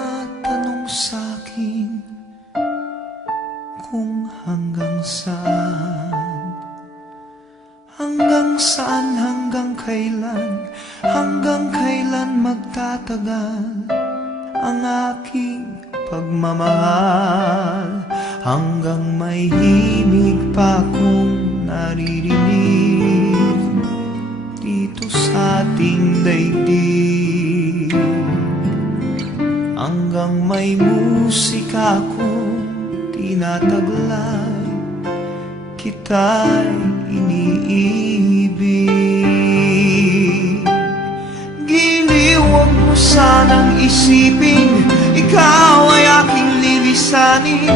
nagtatanong sa'kin kung hanggang saan, hanggang kailan magtatagal ang aking pagmamahal, hanggang may himig pa akong naririnig dito sa ating daigdig, hanggang may musika akong tinataglay, kita'y iniibig. Giliw, huwag mo sanang isipin ikaw ay aking lilisanin.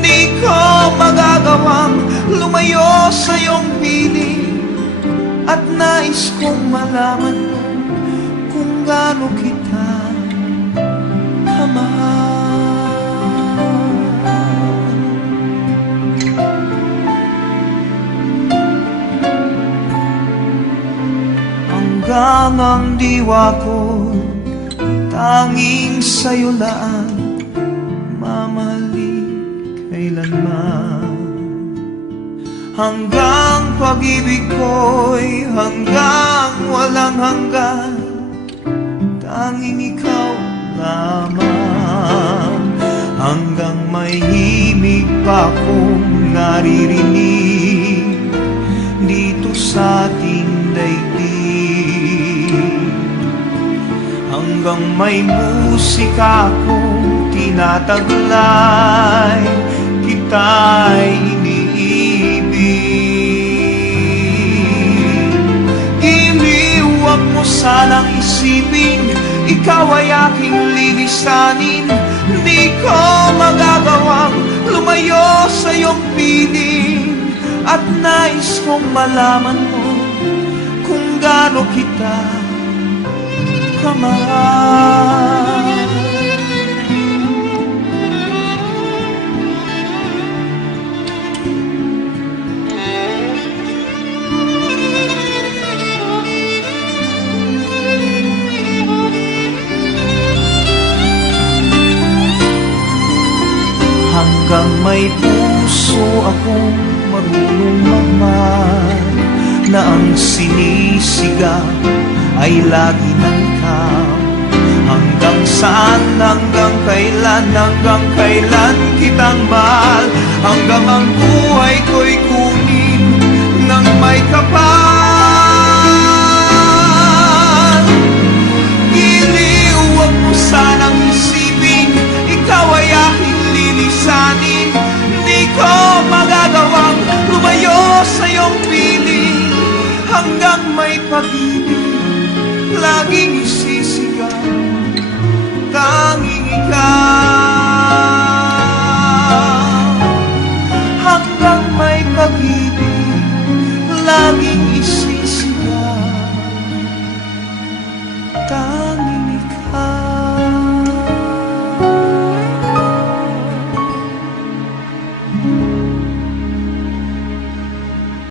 Di ko magagawang lumayo sa iyong piling, at nais kong malaman mo kung gaano kita kamahal. Hanggang ang diwa ko tanging sa'yo lang mamahalin kailanman, hanggang pag-ibig ko'y hanggang walang hanggan, tanging ikaw lamang, hanggang may himig pa akong naririnig dito sa ating daigdig, hanggang may musika akong tinataglay, kita'y iniibig. Giliw, huwag mo sanang isipin ikaw ay aking lilisanin. Di ko magagawang lumayo sa iyong piling, at nais kong malaman mo kung gaano kita kamahal. Hanggang may puso akong marunong magmahal, na ang sinisigaw ay lagi ng ikaw. Hanggang saan, hanggang kailan kitang mahal, hanggang ang buhay ko'y kunin ng may kapal. Giliw, huwag mo sanang isipin ikaw ay aking lilisanin. Di ko magagawang lumayo sa iyong piling, hanggang may pag-ibig laging isisigaw, tanging ikaw.